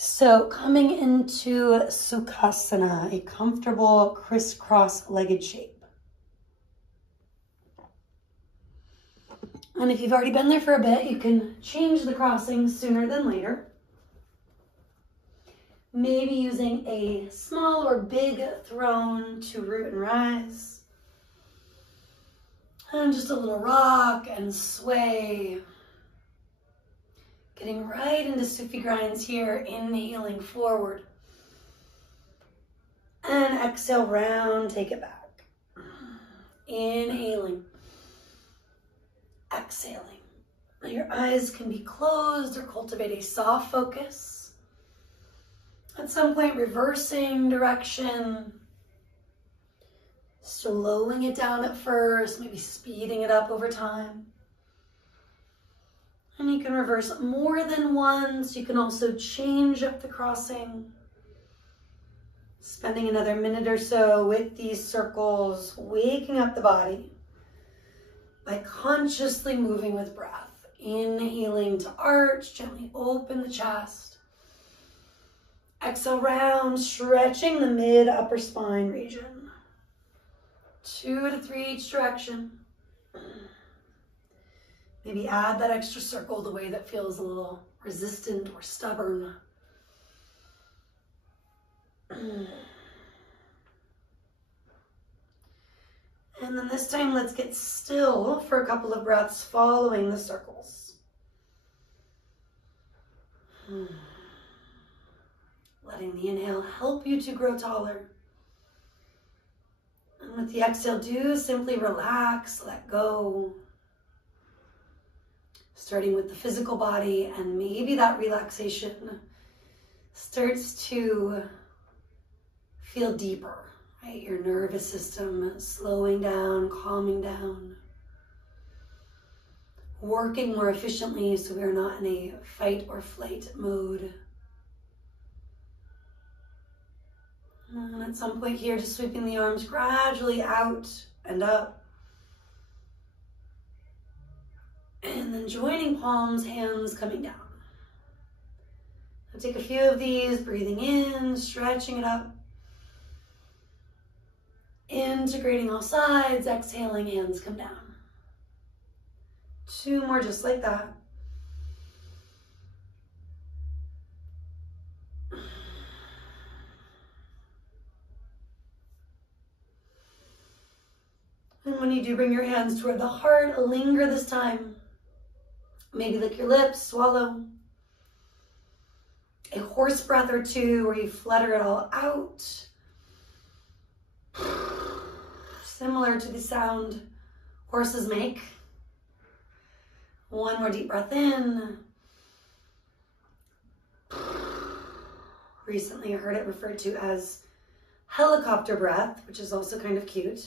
So coming into Sukhasana, a comfortable crisscross-legged shape. And if you've already been there for a bit, you can change the crossing sooner than later. Maybe using a small or big throne to root and rise. And just a little rock and sway. Getting right into Sufi grinds here, inhaling forward. And exhale, round, take it back. Inhaling. Exhaling. Now your eyes can be closed or cultivate a soft focus. At some point, reversing direction. Slowing it down at first, maybe speeding it up over time. And you can reverse more than once. You can also change up the crossing. Spending another minute or so with these circles, waking up the body by consciously moving with breath. Inhaling to arch, gently open the chest. Exhale, round, stretching the mid-upper spine region. 2 to 3 each direction. Maybe add that extra circle the way that feels a little resistant or stubborn. And then this time, let's get still for a couple of breaths following the circles. Letting the inhale help you to grow taller. And with the exhale, do simply relax, let go. Starting with the physical body, and maybe that relaxation starts to feel deeper, right? Your nervous system slowing down, calming down, working more efficiently so we're not in a fight or flight mode. And at some point here, just sweeping the arms gradually out and up. And then joining palms, hands coming down. I'll take a few of these, breathing in, stretching it up. Integrating all sides, exhaling, hands come down. 2 more just like that. And when you do bring your hands toward the heart, linger this time. Maybe lick your lips, swallow. A horse breath or 2 where you flutter it all out. Similar to the sound horses make. 1 more deep breath in. Recently I heard it referred to as helicopter breath, which is also kind of cute.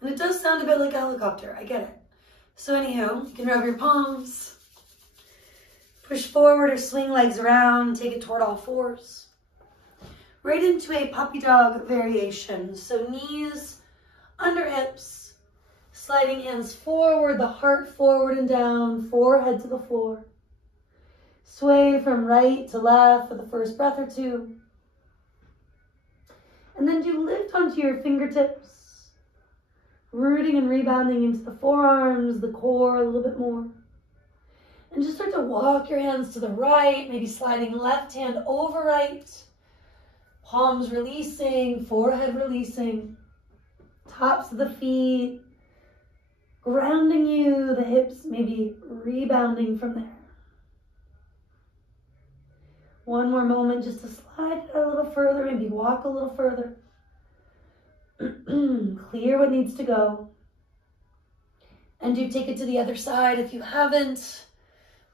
And it does sound a bit like a helicopter, I get it. So anyhow, you can rub your palms. Push forward or swing legs around, take it toward all fours. Right into a puppy dog variation. So knees under hips, sliding hands forward, the heart forward and down, forehead to the floor. Sway from right to left for the first breath or 2. And then do lift onto your fingertips, rooting and rebounding into the forearms, the core a little bit more. And just start to walk your hands to the right, maybe sliding left hand over right. Palms releasing, forehead releasing. Tops of the feet, grounding you, the hips maybe rebounding from there. 1 more moment just to slide it a little further, maybe walk a little further. Clear what needs to go. And do take it to the other side if you haven't.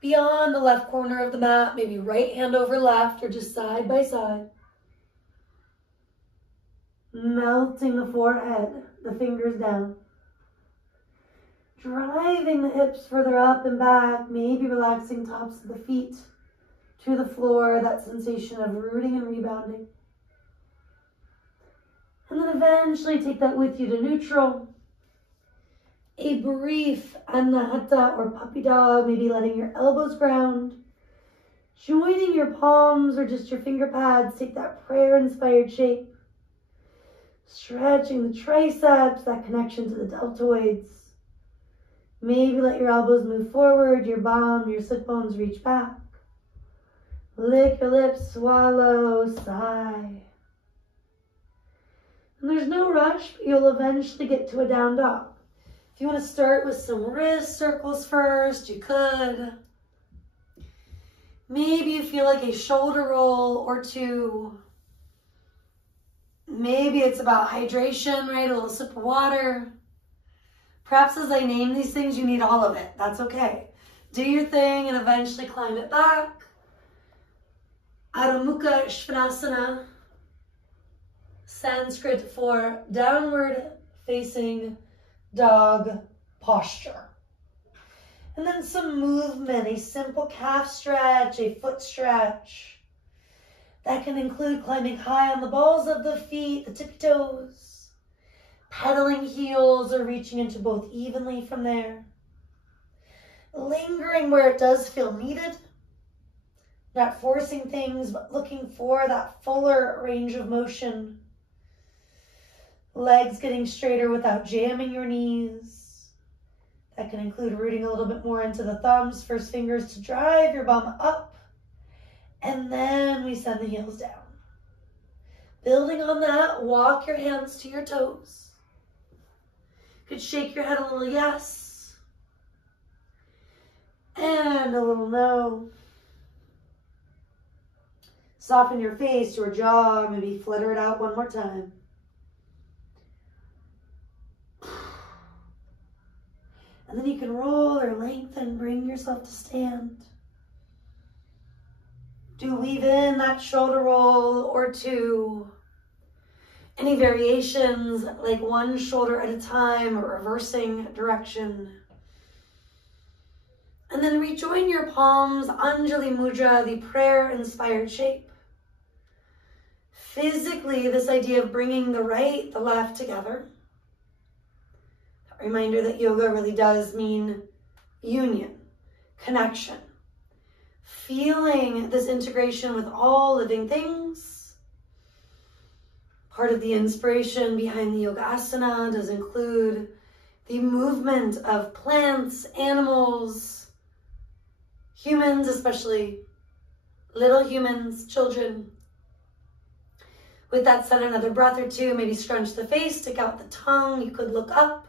Beyond the left corner of the mat, maybe right hand over left or just side by side. Melting the forehead, the fingers down. Driving the hips further up and back, maybe relaxing tops of the feet to the floor, that sensation of rooting and rebounding. And then eventually take that with you to neutral. A brief anahata or puppy dog, maybe letting your elbows ground. Joining your palms or just your finger pads, take that prayer-inspired shape. Stretching the triceps, that connection to the deltoids. Maybe let your elbows move forward, your bum, your sit bones reach back. Lick your lips, swallow, sigh. And there's no rush, but you'll eventually get to a down dog. If you want to start with some wrist circles first, you could. Maybe you feel like a shoulder roll or two. Maybe it's about hydration, right? A little sip of water. Perhaps as I name these things, you need all of it. That's okay. Do your thing and eventually climb it back. Adho Mukha Svanasana, Sanskrit for downward facing dog posture. And then some movement, a simple calf stretch, a foot stretch. That can include climbing high on the balls of the feet, the tippy toes, pedaling heels or reaching into both evenly from there. Lingering where it does feel needed. Not forcing things, but looking for that fuller range of motion. Legs getting straighter without jamming your knees. That can include rooting a little bit more into the thumbs, first fingers to drive your bum up. And then we send the heels down. Building on that, walk your hands to your toes. Could shake your head a little yes. And a little no. Soften your face, your jaw, maybe flutter it out one more time. And then you can roll or lengthen, bring yourself to stand. Do weave in that shoulder roll or two. Any variations, like one shoulder at a time or reversing direction. And then rejoin your palms, Anjali Mudra, the prayer-inspired shape. Physically, this idea of bringing the right, the left together. A reminder that yoga really does mean union, connection. Feeling this integration with all living things. Part of the inspiration behind the Yogasana does include the movement of plants, animals, humans, especially little humans, children. With that said, another breath or two, maybe scrunch the face, stick out the tongue. You could look up.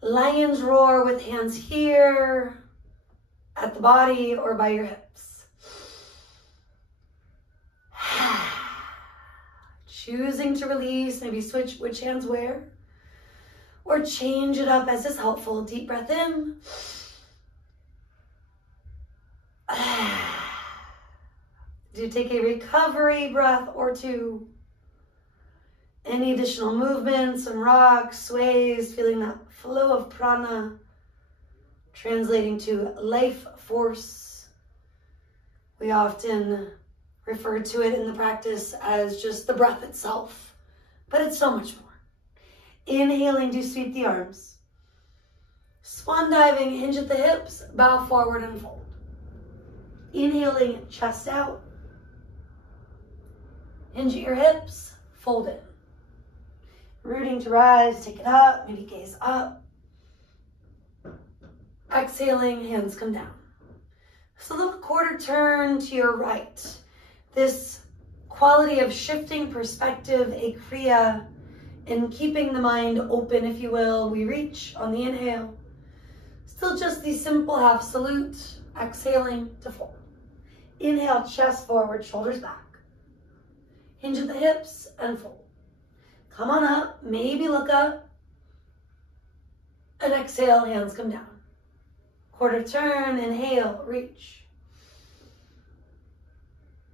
Lion's roar with hands here at the body or by your hips. Choosing to release, maybe switch which hands where, or change it up as is helpful. Deep breath in. Do take a recovery breath or two. Any additional movements and rocks, sways, feeling that flow of prana, translating to life force. We often refer to it in the practice as just the breath itself, but it's so much more. Inhaling, do sweep the arms. Swan diving, hinge at the hips, bow forward and fold. Inhaling, chest out. Hinge at your hips, fold in. Rooting to rise, take it up, maybe gaze up. Exhaling, hands come down. So a little quarter turn to your right. This quality of shifting perspective, a kriya, and keeping the mind open, if you will. We reach on the inhale. Still just the simple half salute. Exhaling to fold. Inhale, chest forward, shoulders back. Hinge at the hips and fold. Come on up, maybe look up. And exhale, hands come down. Quarter turn, inhale, reach.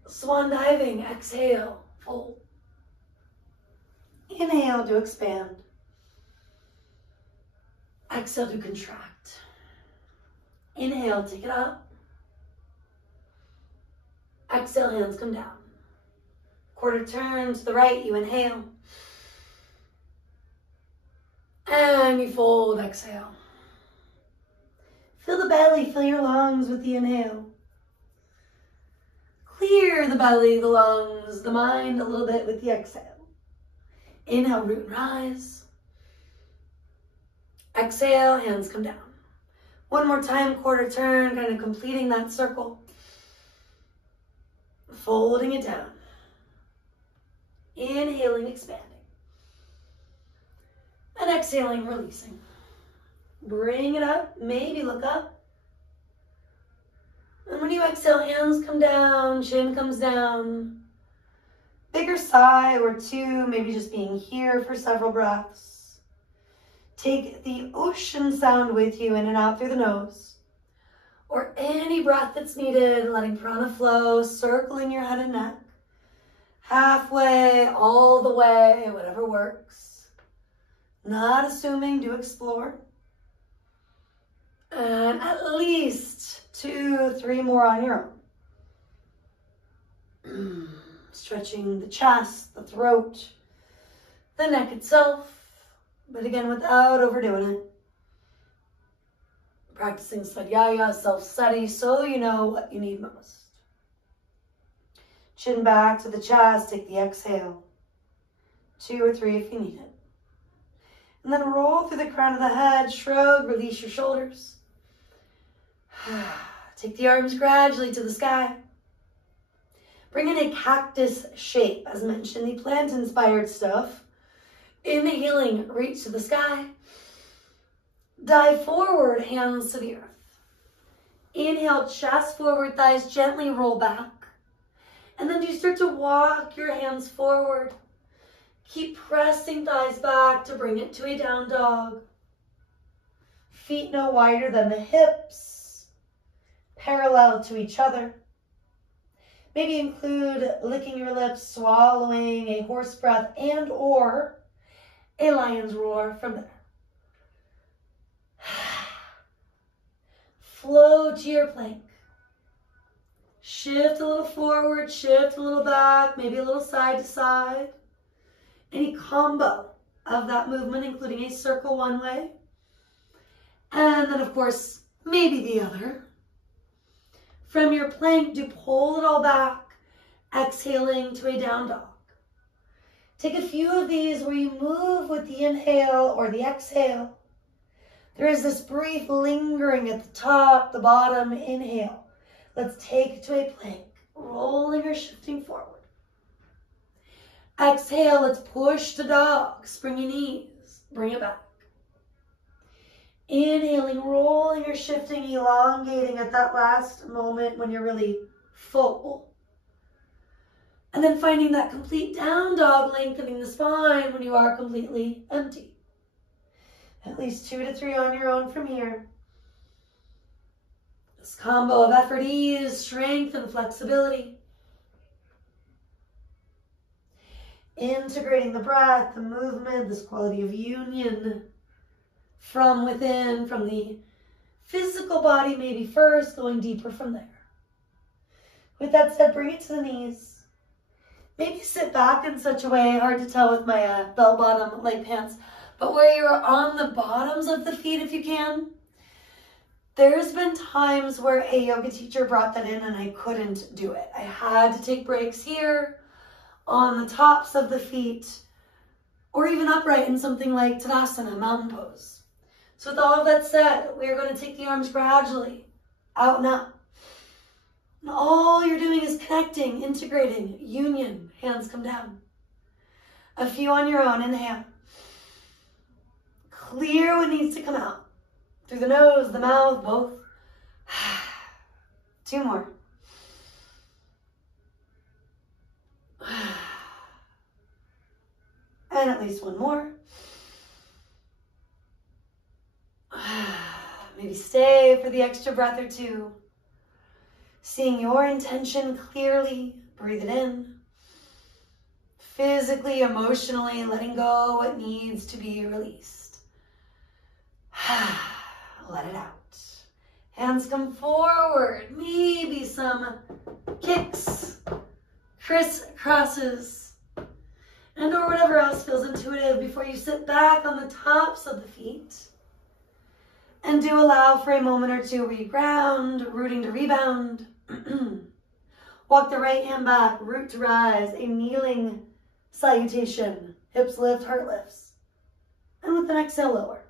Swan diving, exhale, fold. Inhale to expand. Exhale to contract. Inhale, take it up. Exhale, hands come down. Quarter turn to the right, you inhale. And you fold, exhale. Fill the belly, fill your lungs with the inhale. Clear the belly, the lungs, the mind a little bit with the exhale. Inhale, root and rise. Exhale, hands come down. One more time, quarter turn, kind of completing that circle. Folding it down. Inhaling, expanding. And exhaling, releasing. Bring it up, maybe look up. And when you exhale, hands come down, chin comes down. Bigger sigh or two, maybe just being here for several breaths. Take the ocean sound with you in and out through the nose. Or any breath that's needed, letting prana flow, circling your head and neck. Halfway, all the way, whatever works. Not assuming, do explore. And at least 2, 3 more on your own. Stretching the chest, the throat, the neck itself, but again, without overdoing it. Practicing Svadhyaya, self-study, so you know what you need most. Chin back to the chest, take the exhale. 2 or 3 if you need it. And then roll through the crown of the head, shrug, release your shoulders. Take the arms gradually to the sky. Bring in a cactus shape, as mentioned, the plant-inspired stuff. Inhaling, reach to the sky. Dive forward, hands to the earth. Inhale, chest forward, thighs gently roll back. And then you start to walk your hands forward. Keep pressing thighs back to bring it to a down dog. Feet no wider than the hips, parallel to each other. Maybe include licking your lips, swallowing a horse breath, and or a lion's roar from there. Flow to your plank. Shift a little forward, shift a little back, maybe a little side to side. Any combo of that movement, including a circle one way. And then, of course, maybe the other. From your plank, do pull it all back, exhaling to a down dog. Take a few of these where you move with the inhale or the exhale. There is this brief lingering at the top, the bottom, inhale. Let's take it to a plank, rolling or shifting forward. Exhale, let's push to dog, spring your knees, bring it back. Inhaling, rolling or shifting, elongating at that last moment when you're really full. And then finding that complete down dog, lengthening the spine when you are completely empty. At least 2 to 3 on your own from here. This combo of effort, ease, strength, and flexibility. Integrating the breath, the movement, this quality of union from within, from the physical body maybe first, going deeper from there. With that said, bring it to the knees. Maybe sit back in such a way, hard to tell with my bell-bottom leg pants, but where you're on the bottoms of the feet if you can. There's been times where a yoga teacher brought that in and I couldn't do it. I had to take breaks here on the tops of the feet or even upright in something like Tadasana, mountain pose. So with all of that said, we are going to take the arms gradually out and up. And all you're doing is connecting, integrating, union. Hands come down. A few on your own. Inhale. Clear what needs to come out. Through the nose, the mouth, both. 2 more. And at least 1 more. Maybe stay for the extra breath or 2. Seeing your intention clearly, breathe it in. Physically, emotionally, letting go what needs to be released. Let it out. Hands come forward. Maybe some kicks, crisscrosses, and or whatever else feels intuitive before you sit back on the tops of the feet. And do allow for a moment or 2 where you ground, rooting to rebound. Walk the right hand back, root to rise, a kneeling salutation. Hips lift, heart lifts. And with an exhale, lower.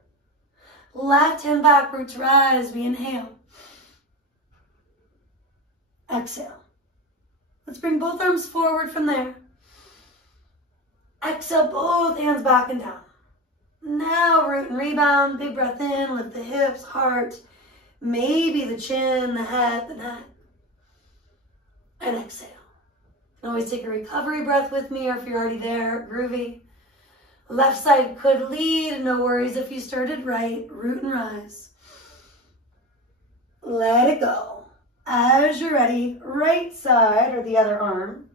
Left hand back, root to rise, we inhale. Exhale. Let's bring both arms forward from there. Exhale, both hands back and down. Now root and rebound, big breath in, lift the hips, heart, maybe the chin, the head, the neck. And exhale. You can always take a recovery breath with me, or if you're already there, groovy. Left side could lead, no worries if you started right, root and rise. Let it go. As you're ready, right side or the other arm.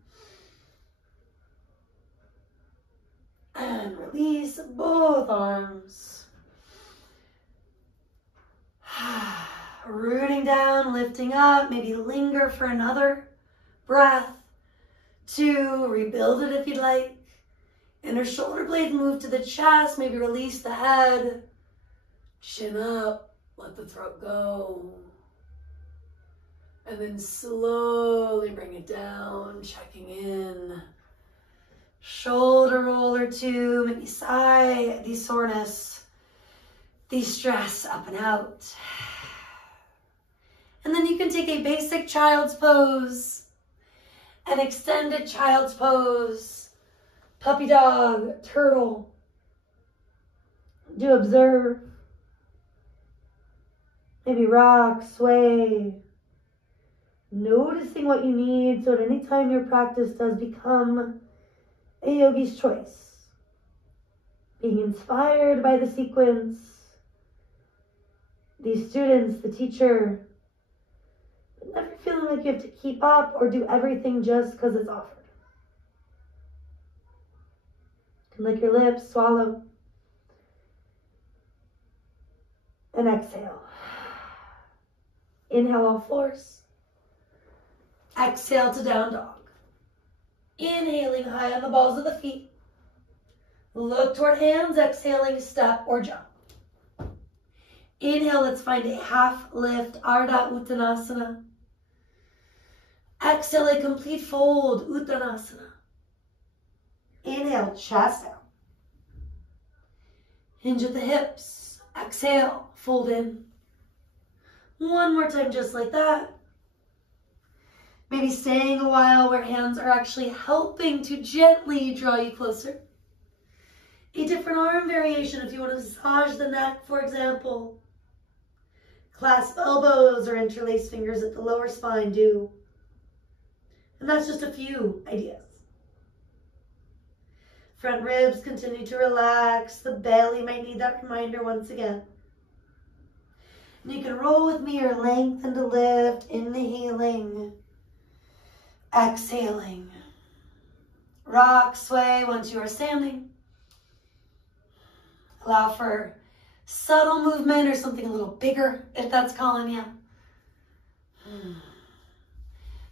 And release both arms. Rooting down, lifting up, maybe linger for another breath. 2, rebuild it if you'd like. Inner shoulder blades move to the chest, maybe release the head. Chin up, let the throat go. And then slowly bring it down, checking in. Shoulder roll or 2, maybe sigh the soreness, the stress up and out. And then you can take a basic child's pose, an extended child's pose, puppy dog, turtle. Do observe. Maybe rock, sway. Noticing what you need so at any time your practice does become a yogi's choice. Being inspired by the sequence, these students, the teacher, but never feeling like you have to keep up or do everything just because it's offered. You can lick your lips, swallow, and exhale. Inhale all fours. Exhale to down dog. Inhaling high on the balls of the feet. Look toward hands, exhaling, step or jump. Inhale, let's find a half lift, Ardha Uttanasana. Exhale, a complete fold, Uttanasana. Inhale, chest down. Hinge at the hips. Exhale, fold in. One more time, just like that. Maybe staying a while where hands are actually helping to gently draw you closer. A different arm variation if you want to massage the neck, for example. Clasp elbows or interlace fingers at the lower spine, do. And that's just a few ideas. Front ribs continue to relax. The belly might need that reminder once again. And you can roll with me or lengthen to lift, inhaling. Exhaling. Rock, sway once you are standing. Allow for subtle movement or something a little bigger if that's calling you.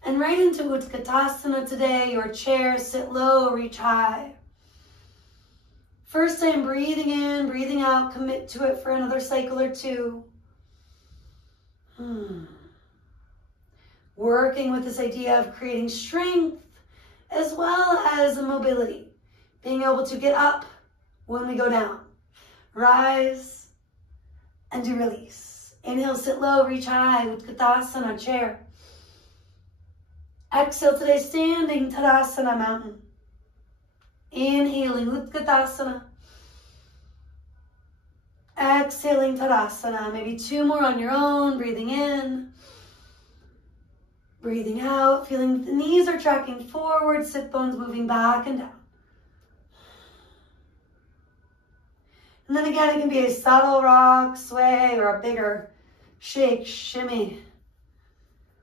And right into Utkatasana today, your chair, sit low, reach high. First time breathing in, breathing out, commit to it for another cycle or 2. Working with this idea of creating strength as well as mobility. Being able to get up when we go down. Rise and do release. Inhale, sit low, reach high, Utkatasana, chair. Exhale today, standing, Tadasana, mountain. Inhaling, Utkatasana. Exhaling, Tadasana. Maybe 2 more on your own, breathing in. Breathing out, feeling the knees are tracking forward, sit bones moving back and down. And then again, it can be a subtle rock, sway, or a bigger shake, shimmy.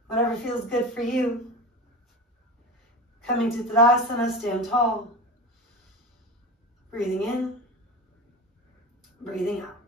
Whatever feels good for you. Coming to Tadasana, stand tall. Breathing in, breathing out.